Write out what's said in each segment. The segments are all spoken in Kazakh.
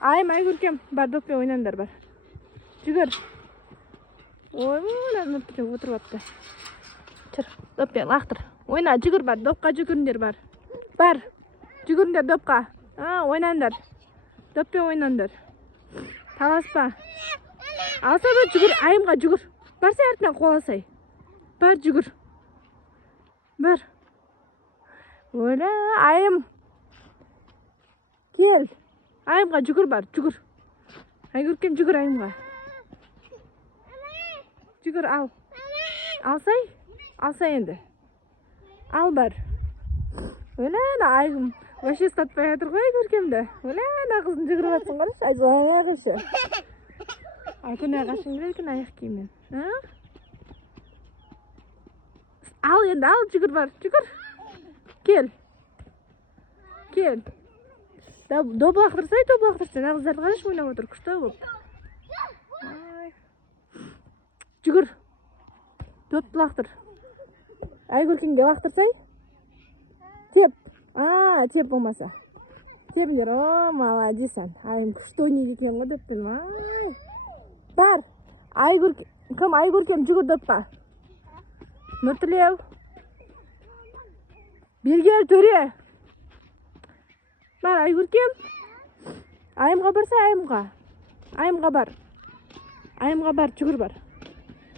Айым, Айгүркем, бар доппен ойнаңдар бар. Жүгір. Ой, мына отырып апты. Жүр, доппен лақтыр. Ойна, жүгір бар, допқа жүгіріңдер бар. Бар, жүгіріңдер допқа. Ойнаңдар. Доппен ойнаңдар. Таласпа. Алса ба жүгір, айымға жүгір. Барса артынан қоласай. Бар жүгір. Бар. Ойла, айым. Кел. Айымға жүгір бар, жүгір. Айгүркем жүгір айымға. Жүгір ал. Алсай? Алсай енді. Ал бар. Ойла, айым. Вообще статпай атыр ғой Айгүркемді. Ойла, қызын жүгіріп атсын қараш. Айжуан ағышы. Айкүн ағашың беркен аяқ киіммен. Ал енді, ал жүгір бар, жүгір. Кел. Кел. Доп лақтырсай, доп лақтырсай. Нағыздарды қараш ойнап отыр, күшті болып. Жүгір. Допты лақтыр. Айгүркемге лақтырсай. Теп. Теп болмаса. Тепіңдер, молодецсің. Айым күшті ойнайды екен ғой доппен. Бар. Айгүркем жүгір допқа. Нұртілеу. Бергер төре. Бар, Айгүркем. Айымға барса, айымға. Айымға бар. Айымға бар, жүгір бар.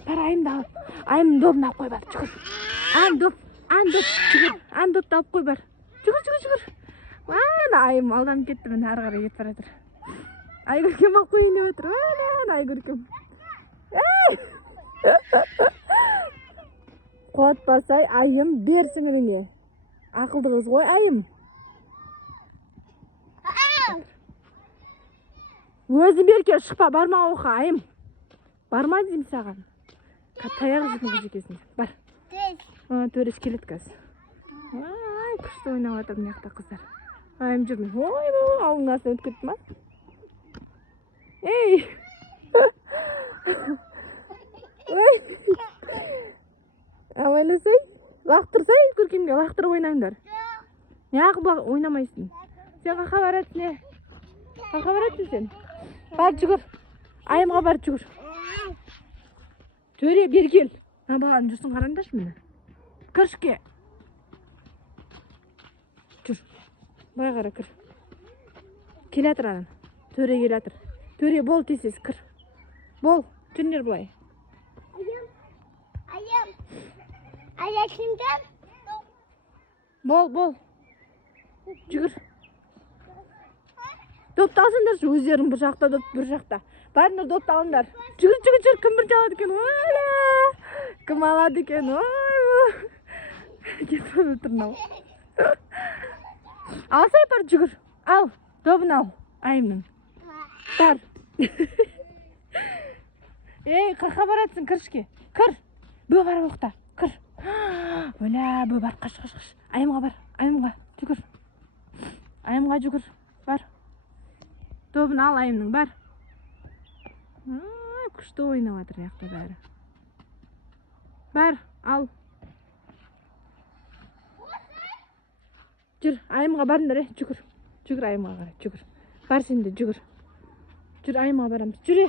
Бар, айымды алып. Айым добын алып қой бар, жүгір. Жүгір. Допты алып қой бар. Жүгір. Айым алданып кетті, мен ары қарай кетіп баратыр. Айгүркем алып қойын деп отыр. Айгүркем. Қуатпасай, айым бер сіңіріне. Ақылды қыз ғой, айым. Өзі берке, шықпа, барма оқа, айым. Барма дейм саған. Таяғы жетін қыз екесің. Бар. Төрес келет қыз. Күшті ойнап атыр мияқта қыздар. Айым жүрмін. Ауың астын өткетті ма? Ей! Амайласай, лақтырсай, Көркемге лақтырып ойнаңдар. Неғып ойнамайсың? Сен қақа баратсың, не? Қақа баратсың сен? Бар жүгір. Айымға бар жүгір. Төре, бер кел. Баланың жүрсін қараңдашы мені. Кіршке. Жүр. Бай қара кір. Кел атыр анан. Төре кел атыр. Төре бол тесес кір. Бол, жүндер бұлай. Ayakımdan. Бол. Жүгір. Допты алсыңдар, өздерің бір жақта, доп бір жақта. Барыңдар допты алыңдар. Жүгір. Кім бірінші алады екен? Кім алады екен? Кетіп отырын ал. Алсай бар жүгір. Ал, добын ал. Айымның. Бар. Ей, қақа баратсың, кіршке. Кір. Бө бар оқта. Кір. Оля, бө бар, қаш. Айымға бар, айымға. Жүгір. Айымға жүгір. Бар. Добын ал айымның, бар. Күшті ойнап атыр яқта бәрі. Бар, ал. Жүр, айымға барыңдар, жүгір. Жүгір айымға қарай, жүгір. Бар сенде, жүгір. Жүр, айымға барамыз. Жүре.